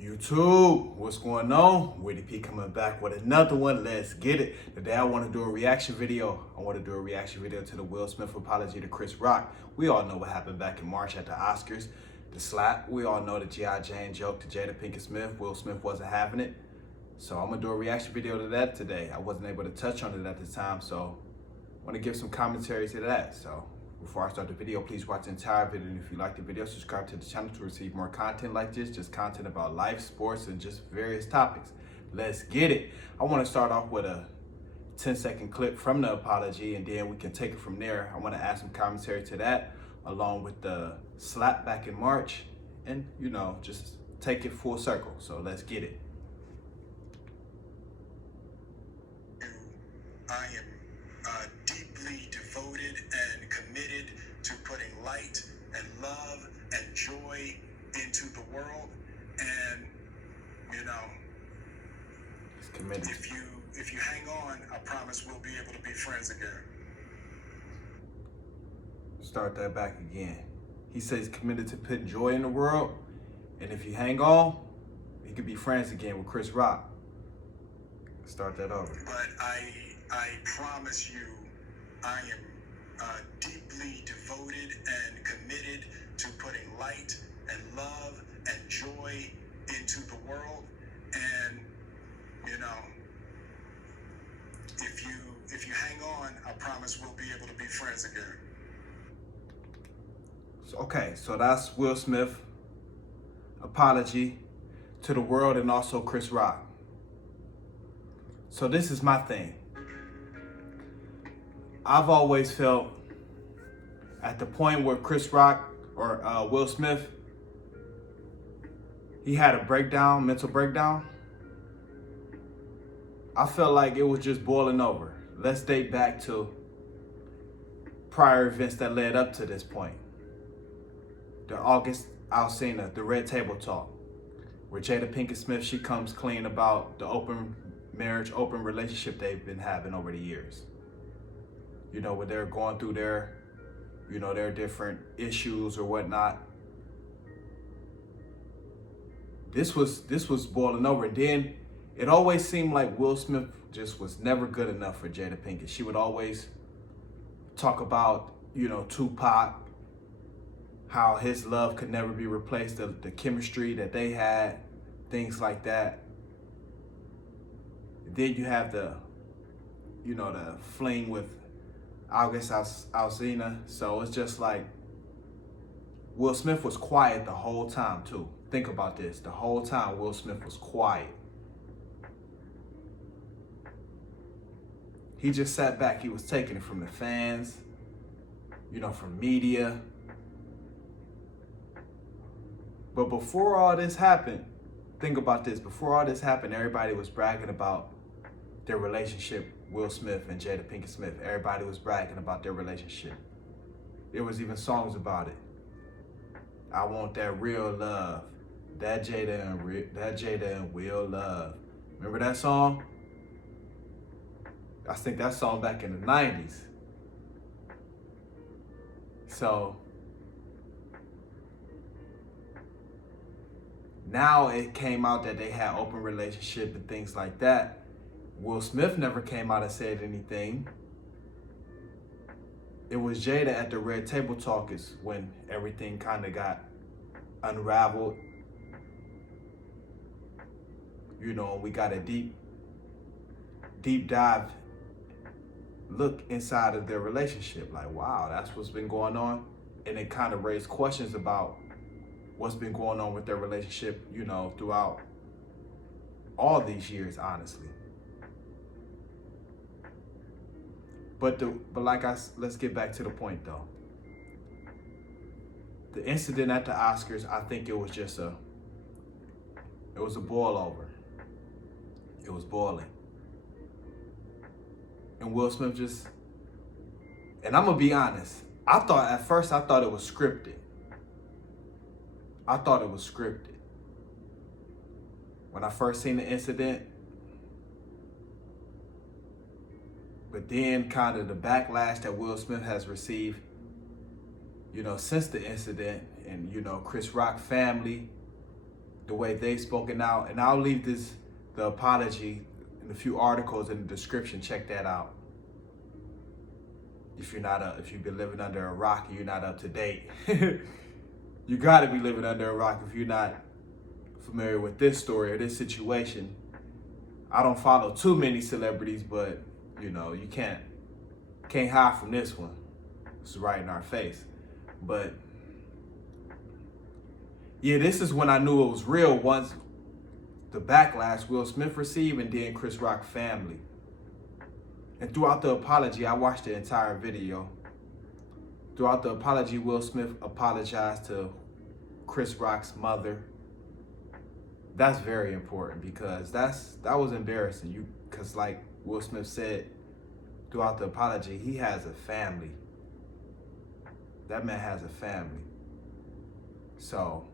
YouTube, what's going on? Woody P coming back with another one. Let's get it. Today I want to do a reaction video. I want to do a reaction video to the Will Smith apology to Chris Rock. We all know what happened back in March at the Oscars. The slap. We all know the G.I. Jane joke to Jada Pinkett Smith. Will Smith wasn't having it. So I'm going to do a reaction video to that today. I wasn't able to touch on it at the time, so I want to give some commentary to that. So before I start the video, please watch the entire video. And if you like the video, subscribe to the channel to receive more content like this, just content about life, sports, and just various topics. Let's get it. I want to start off with a 10-second clip from the apology, and then we can take it from there. I want to add some commentary to that, along with the slap back in March, and, just take it full circle. So let's get it. I am deeply devoted and committed to putting light and love and joy into the world. And He's committed. if you hang on, I promise we'll be able to be friends again. Start that back again. He says committed to putting joy in the world, and if you hang on, he could be friends again with Chris Rock. Start that over. But I promise you, I am deeply devoted and committed to putting light and love and joy into the world. And if you hang on, I promise we'll be able to be friends again. So that's Will Smith apology to the world and also Chris Rock. So this is my thing. I've always felt at the point where Chris Rock or Will Smith, he had a breakdown, mental breakdown. I felt like it was just boiling over. Let's date back to prior events that led up to this point. The August Alsina, the Red Table Talk, where Jada Pinkett Smith, she comes clean about the open marriage, open relationship they've been having over the years. When they're going through their different issues or whatnot. This was boiling over. And then it always seemed like Will Smith just was never good enough for Jada Pinkett. She would always talk about, Tupac, how his love could never be replaced, the chemistry that they had, things like that. Then you have the fling with August Alsina. So it's just like Will Smith was quiet the whole time too. Think about this. The whole time Will Smith was quiet. He just sat back. He was taking it from the fans, from media. But before all this happened, think about this. Before all this happened, everybody was bragging about their relationship, Will Smith and Jada Pinkett Smith. Everybody was bragging about their relationship. There was even songs about it. I want that real love. That Jada and Will love. Remember that song? I think that song back in the 90s. So now it came out that they had open relationship and things like that. Will Smith never came out and said anything. It was Jada at the Red Table Talk is when everything kind of got unraveled. We got a deep dive look inside of their relationship. Like, wow, that's what's been going on. And it kind of raised questions about what's been going on with their relationship, throughout all these years, honestly. But let's get back to the point though. The incident at the Oscars, I think it was just it was a boil over. It was boiling. And Will Smith and I'm gonna be honest, at first I thought it was scripted. When I first seen the incident. But then kind of the backlash that Will Smith has received, since the incident, and, Chris Rock family, the way they've spoken out. And I'll leave the apology and a few articles in the description. Check that out. If you've been living under a rock and you're not up to date, you gotta be living under a rock if you're not familiar with this story or this situation. I don't follow too many celebrities, but you can't hide from this one. It's right in our face. But yeah, this is when I knew it was real, once the backlash Will Smith received and then Chris Rock family. And throughout the apology, I watched the entire video. Throughout the apology, Will Smith apologized to Chris Rock's mother. That's very important because that was embarrassing. Because like Will Smith said throughout the apology, he has a family. That man has a family. So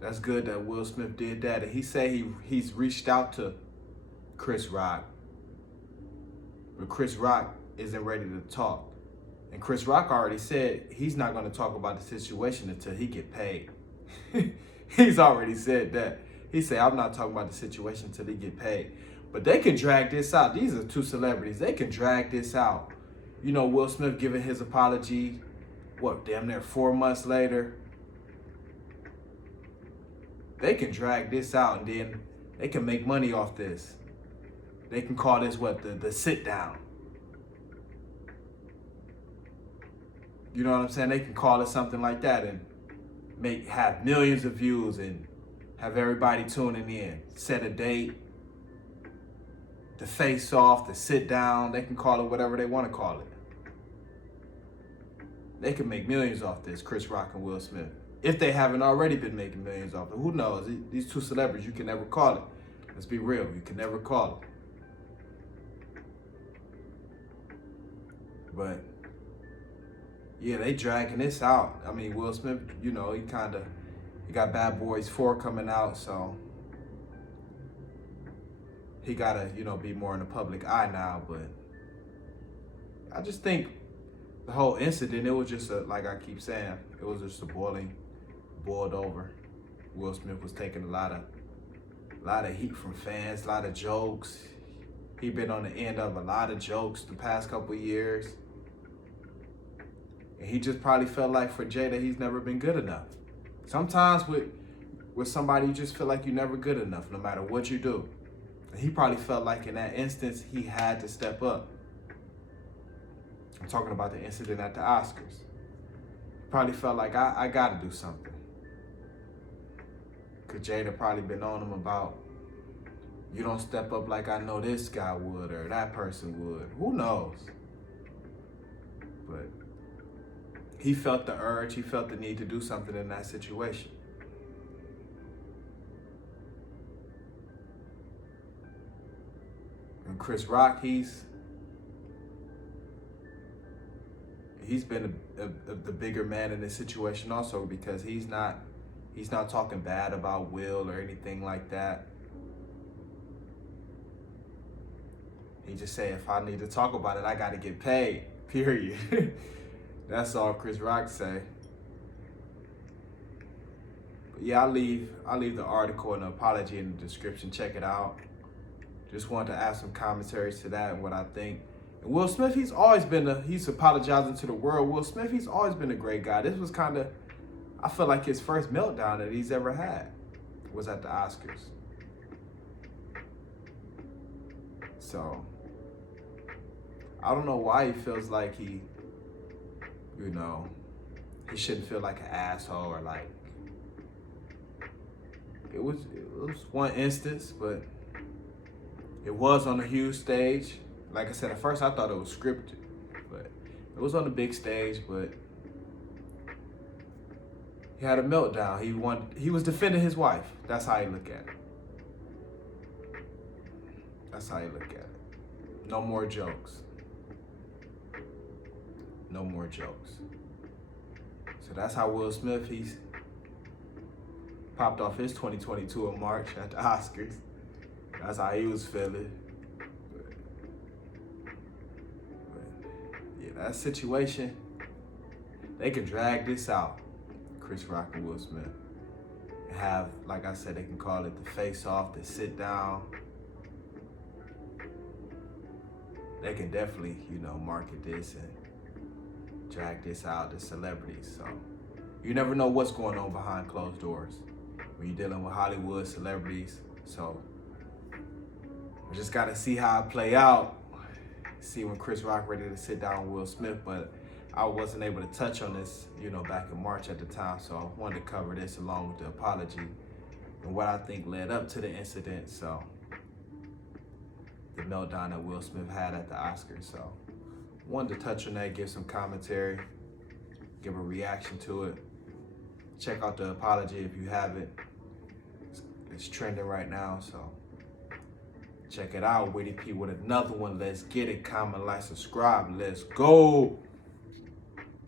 that's good that Will Smith did that. And he said he's reached out to Chris Rock, but Chris Rock isn't ready to talk. And Chris Rock already said he's not going to talk about the situation until he get paid. He's already said that. He said, I'm not talking about the situation until he get paid. But they can drag this out. These are two celebrities. They can drag this out. Will Smith giving his apology, damn near 4 months later. They can drag this out and then they can make money off this. They can call this the sit down. You know what I'm saying? They can call it something like that and have millions of views and have everybody tuning in. Set a date, the face off, the sit down. They can call it whatever they want to call it. They can make millions off this, Chris Rock and Will Smith. If they haven't already been making millions off it. Who knows? These two celebrities, you can never call it. Let's be real. You can never call it. But yeah, they dragging this out. I mean, Will Smith, he got Bad Boys 4 coming out, so he gotta, be more in the public eye now. But I just think the whole incident, it was just like I keep saying, it was just boiled over. Will Smith was taking a lot of heat from fans, a lot of jokes. He been on the end of a lot of jokes the past couple of years. And he just probably felt like for Jada, he's never been good enough. Sometimes with somebody, you just feel like you're never good enough, no matter what you do. And he probably felt like in that instance, he had to step up. I'm talking about the incident at the Oscars. Probably felt like I gotta do something. Cause Jada probably been on him about, you don't step up like I know this guy would or that person would. Who knows? But he felt the urge, he felt the need to do something in that situation. And Chris Rock, he's been the bigger man in this situation also, because he's not talking bad about Will or anything like that. He just said, if I need to talk about it, I got to get paid, period. That's all Chris Rock say. But yeah, I'll leave the article and the apology in the description. Check it out. Just wanted to add some commentaries to that and what I think. And Will Smith, he's apologizing to the world. Will Smith, he's always been a great guy. This was kind of, I feel like his first meltdown that he's ever had was at the Oscars. So, I don't know why he feels like he shouldn't feel like an asshole or like, it was one instance, but it was on a huge stage. Like I said, at first I thought it was scripted, but it was on the big stage, but he had a meltdown. He was defending his wife. That's how he look at it. That's how he look at it. No more jokes. No more jokes. So that's how Will Smith, he's popped off his 2022 in March at the Oscars. That's how he was feeling. But yeah, that situation, They can drag this out, Chris Rock and Will Smith. Have, like I said, they can call it the face-off, the sit-down. They can definitely, market this and drag this out to celebrities. So you never know what's going on behind closed doors when you're dealing with Hollywood celebrities. So we just got to see how it play out. See when Chris Rock ready to sit down with Will Smith, but I wasn't able to touch on this, back in March at the time. So I wanted to cover this along with the apology and what I think led up to the incident. So the meltdown that Will Smith had at the Oscars. So wanted to touch on that, give some commentary, give a reaction to it. Check out the apology if you haven't. It's trending right now, so check it out. Witty P with another one. Let's get it. Comment, like, subscribe. Let's go.